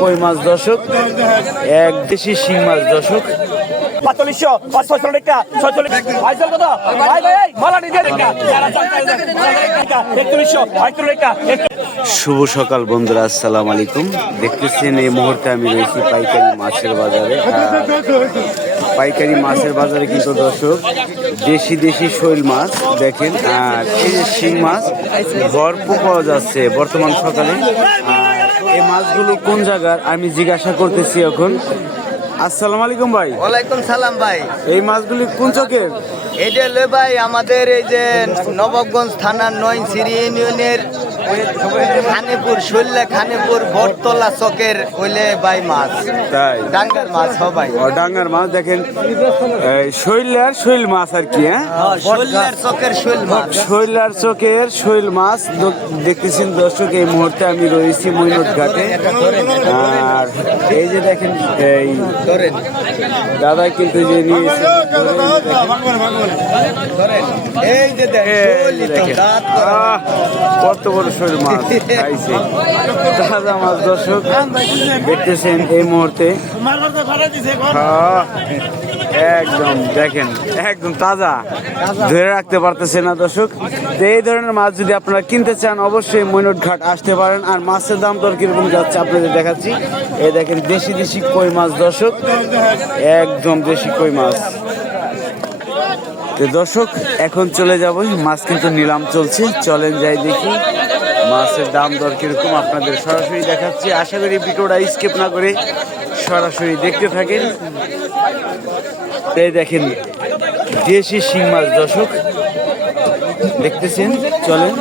কই মাছ দর্শক, এক দেশি শিং মাছ দর্শক। 4500 500 টাকা 46 আইসল কত ভাই ভাই মালাটি দিয়ে টাকা 4100 টাকা। শুভ সকাল বন্ধুরা, আসসালামু আলাইকুম। দেখতেছেন এই মুহূর্তে আমি রয়েছি পাইকারি মাছের বাজারে। পাইকারি মাছের বাজারে কিন্তু দর্শক দেশি শৈল মাছ দেখেন, আর এই যে শিং মাছ ভরপুর পাওয়া যাচ্ছে বর্তমান সকালে। এই মাছগুলো কোন জায়গার আমি জিজ্ঞাসা করতেছি এখন। আসসালামু আলাইকুম ভাই। ওয়ালাইকুম সালাম ভাই। এই মাছগুলি কোন চকের? এইটা লে ভাই আমাদের এই যে নবাবগঞ্জ থানার নয়নসিরি ইউনিয়নের খানেপুর শৈল্লা খানেপুর ভরতলা চকের হইলে ভাই মাছ। তাই ডাঙ্গার মাছ সবাই ডাঙ্গার মাছ দেখেন, শৈলার শৈল মাছ আর কি। শৈল্লার চকের শৈল মাছ, শৈলার চকের শৈল মাছ দেখতেছেন দর্শক। এই মুহূর্তে আমি রয়েছি মৈনট ঘাটে, আর এই যে দেখেন এই দাদা কিন্তু যে নিয়েছে এই যে দেখেন কত বড় শৈল মাছ খাইছে, তাজা মাছ দর্শক দেখতেছেন এই মুহূর্তে। একদম দেখেন একদম তাজা, ধরে রাখতে পারতেছে না দর্শক। তো এই ধরনের মাছ যদি আপনারা কিনতে চান অবশ্যই মৈনট ঘাট আসতে পারেন। আর মাছের দাম দর কিরকম যাচ্ছে আপনাদের দেখাচ্ছি। এই দেখেন দেশি কই মাছ দর্শক, একদম দেশি কই মাছ। তো দর্শক এখন চলে যাব, মাছ কিন্তু নিলাম চলছে, চলেন যাই দেখি মাছের দাম দর কিরকম আপনাদের সরাসরি দেখাচ্ছি। আশা করি ভিডিওটা স্কিপ না করে সরাসরি দেখতে থাকেন। এই দেখেন দেশি শিং মাছ দর্শক দেখতেছেন, চলেন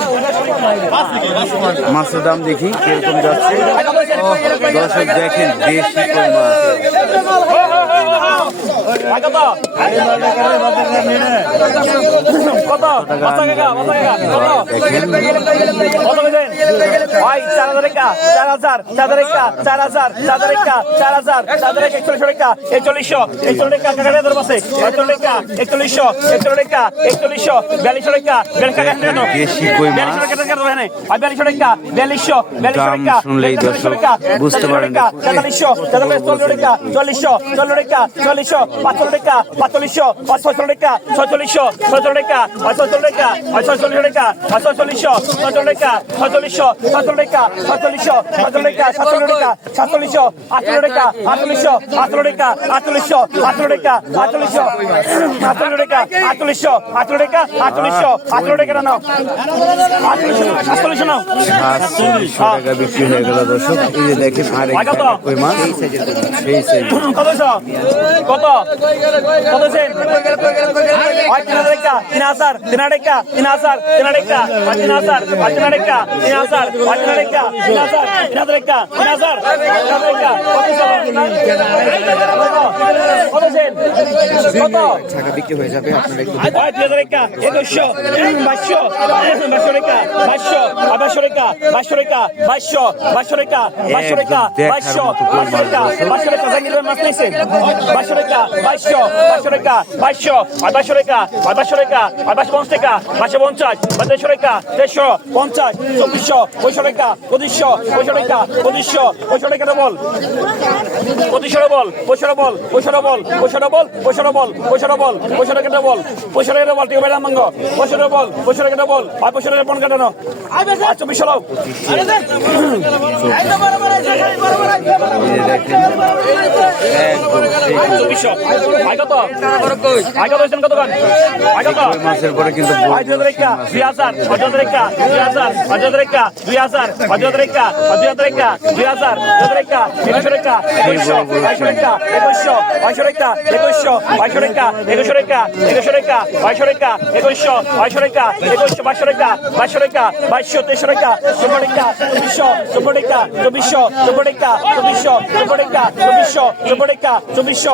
মাছের দাম দেখি কিরকম যাচ্ছে দর্শক। দেখেন দেশি কই মাছ শুনলেই দর্শক বুঝতে পারেন। 500 টাকা 4500 500 টাকা 4600 17 টাকা 45 টাকা 46 টাকা 4600 17 টাকা 4600 17 টাকা 4600 17 টাকা 17 টাকা 4700 18 টাকা 4800 18 টাকা 4800 18 টাকা 4800 18 টাকা 4800 18 টাকা 4800 18 টাকা নাও 4800 নাও 700 টাকা বিক্রি হয়ে গেল দর্শক। এই যে দেখেন আরেক কই মাছ সেই সাইজ কত কত সেন 3000 টাকা 3000 3000 টাকা 3000 3000 টাকা 3000 3000 টাকা 3000 3000 টাকা 3000 3000 টাকা 3000 টাকা কত সেন কত টাকা বিক্রি হয়ে যাবে আপনারা একটু 3000 টাকা 2100 2200 2200 টাকা 2200 2200 টাকা 2200 টাকা 2200 2200 টাকা 2200 টাকা 2200 2200 টাকা 2200 টাকা জাঙ্গিরের মাছ নিছে 2200 টাকা 2200 2200 টাকা 2200 2200 টাকা 2200 টাকা 2250 টাকা 2250 2200 টাকা 350 2400 2500 টাকা 2500 2500 টাকা 2500 2500 টাকা বল 2500 বল 2500 বল 2500 বল 2500 বল 2500 বল 2500 বল 2500 টাকা বল 2500 টাকা বল ঠিক বেলা মাঙ্গো 2500 বল 2500 টাকা বল 500 টাকা পন কাটানো 2400 লাও আরে দেখ মাছের পরে কিন্তু চব্বিশশো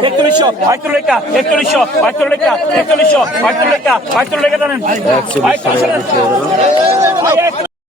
4100 72 টাকা 4100 72 টাকা 4100 72 টাকা 72 টাকা জানেন 41 টাকা বিক্রি হলো।